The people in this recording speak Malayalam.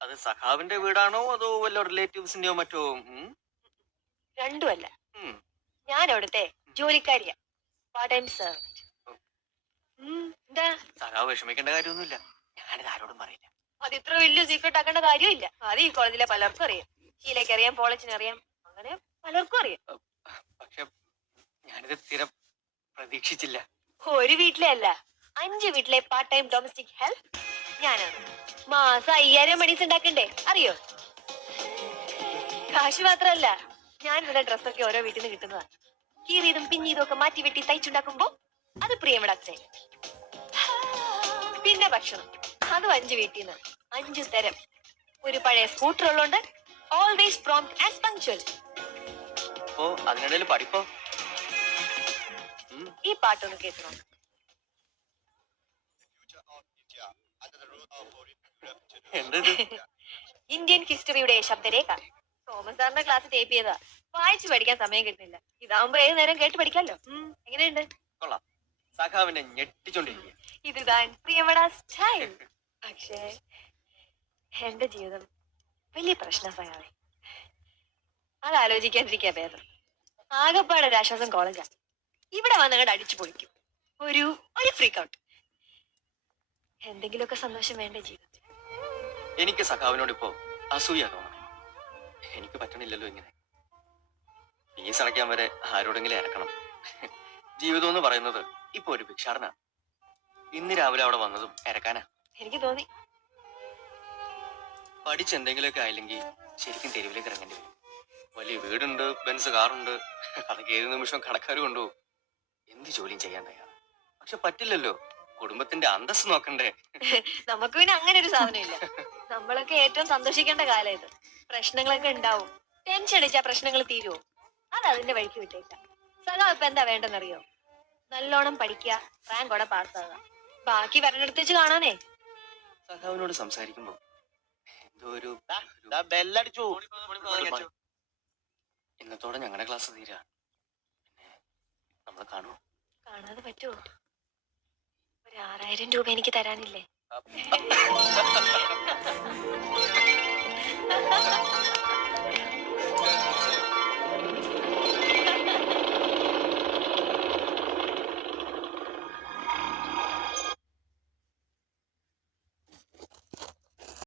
അത് സഖാവിന്റെ വീടാണോ അതോ വല്ല റിലേറ്റീവ്സിന്റെയോ മറ്റോ? രണ്ടുമല്ല. ഞാൻ അവിടുത്തെ ജോലിക്കാരിയാ. പാർട്ട് ടൈം സെർവന്റ് എന്താ? സഖാവ് വിഷമിക്കേണ്ട കാര്യമൊന്നുമില്ല. ഞാനിത് ആരോടും പറയില്ല. അത് ഇത്ര വലിയ സീക്രട്ട് ആക്കേണ്ട കാര്യമില്ല. അത് ഈ കോളേജിലെ പലർക്കും അറിയാം. ഷീലയ്ക്ക് അറിയാം പോളച്ചിന് അറിയാം. അങ്ങനെ പലർക്കും അറിയാം. പക്ഷെ ഞാനിത് സ്ഥിരം പ്രതീക്ഷിച്ചില്ല. ഒരു വീട്ടിലെ അല്ല. അഞ്ച് വീട്ടിലെ പാർട്ട് ടൈം ഡൊമസ്റ്റിക് ഹെൽപ്പ് ഞാനാണ് മാസം അയ്യായിരം മണീസ് ഉണ്ടാക്കണ്ടേ? അറിയോ? കാശ് മാത്രല്ല. ഞാൻ ഇവിടെ ഡ്രസ്സൊക്കെ ഓരോ വീട്ടിൽ നിന്ന് കിട്ടുന്നതാ. കീറിയതും പിന്നീതും ഒക്കെ മാറ്റി വെട്ടി തയ്ച്ചുണ്ടാക്കുമ്പോ അത് പ്രിയമ്മയുടെ അച്ഛൻ. പിന്നെ ഭക്ഷണം. അതും അഞ്ച് വീട്ടിൽ നിന്ന്. അഞ്ചു തരം. ഒരു പഴയ സ്കൂട്ടർ ഉള്ളോണ്ട് ഓൾവേസ് പ്രോംപ്റ്റ് ആൻഡ് പങ്ക്ച്വൽ ഓ അതിനിടയിൽ പഠിപ്പോ. ഈ പാട്ടൊന്ന് കേട്ടു ഇന്ത്യൻ ഹിസ്റ്ററിയുടെ ശബ്ദരേഖ. തോമസ് സാറിന്റെ ക്ലാസ് ടേപ്പ് ചെയ്താ വായിച്ചു പഠിക്കാൻ സമയം കിട്ടുന്നില്ല. ഇതാവുമ്പോ ഏത് നേരം കേട്ട് പഠിക്കാല്ലോ ഉം, എങ്ങനെയുണ്ട്? സഖാവിനെ ഞെട്ടിച്ചോണ്ടിരിക്കുക ഇതാൻ പ്രിയമട സ്റ്റൈൽ പക്ഷേ എന്റെ ജീവിതം വലിയ പ്രശ്ന സഖാവേ. അത് ആലോചിക്കാണ്ടിരിക്കാ ഭേദം. ആകപ്പാടെ ഒരു ആശ്വാസം കോളേജാ ഇവിടെ വന്നങ്ങോട്ട് അടിച്ചു പൊളിക്കും. ഒരു ഒരു ഫ്രീക്ക് ഔട്ട് എന്തെങ്കിലുമൊക്കെ സന്തോഷം വേണ്ടേ ജീവിതത്തിൽ എനിക്ക് സഖാവിനോട് ഇപ്പോ അസൂയ തോന്നണം. എനിക്ക് പറ്റണില്ലല്ലോ ഇങ്ങനെ. ഫീസ് അടയ്ക്കാൻ വരെ ആരോടെങ്കിലും ഇറക്കണം ജീവിതം എന്ന് പറയുന്നത് ഇപ്പൊ ഒരു ഭിക്ഷാടന ഇന്ന് രാവിലെ അവിടെ വന്നതും ഇറക്കാനാ എനിക്ക് തോന്നി. പഠിച്ചെന്തെങ്കിലുമൊക്കെ ആയില്ലെങ്കിൽ ശരിക്കും തെരുവിലേക്ക് ഇറങ്ങേണ്ടി വരും. വലിയ വീടുണ്ട് ബെൻസ് കാറുണ്ട്. അതൊക്കെ ഏത് നിമിഷം കടക്കാർ കൊണ്ടുപോകും. എന്ത് ജോലിയും ചെയ്യാൻ തയ്യാറ്. പക്ഷെ പറ്റില്ലല്ലോ. കുടുംബത്തിന്റെ അന്തസ് നോക്കണ്ടേ? നമുക്ക് പിന്നെ അങ്ങനെ ഒരു സാധനമില്ല നമ്മളൊക്കെ ഏറ്റവും സന്തോഷിക്കേണ്ട കാലം ഇത്. പ്രശ്നങ്ങളൊക്കെ ഉണ്ടാവും. ടെൻഷൻ അടിച്ചാ പ്രശ്നങ്ങൾ തീരുവോ? അത് അതിന്റെ വഴിക്ക് വിട്ടേക്കാം. സദാ ഇപ്പൊ എന്താ വേണ്ടെന്നറിയോ? നല്ലോണം പഠിക്കുക റാങ്കോടെ പാസ്സാകുക ബാക്കി വരണടുത്ത് വെച്ച് കാണാനേ. സഖാവിനോട് സംസാരിക്കുമ്പോ എന്തോ ഒരു ബെല്ലടിച്ചു. ഇന്നത്തോടെ ഞങ്ങളുടെ ക്ലാസ് തീരാ. നമ്മളെ നമ്മൾ കാണുമോ കാണാതെ പറ്റുമോ ആറായിരം രൂപ എനിക്ക് തരാനില്ലേ?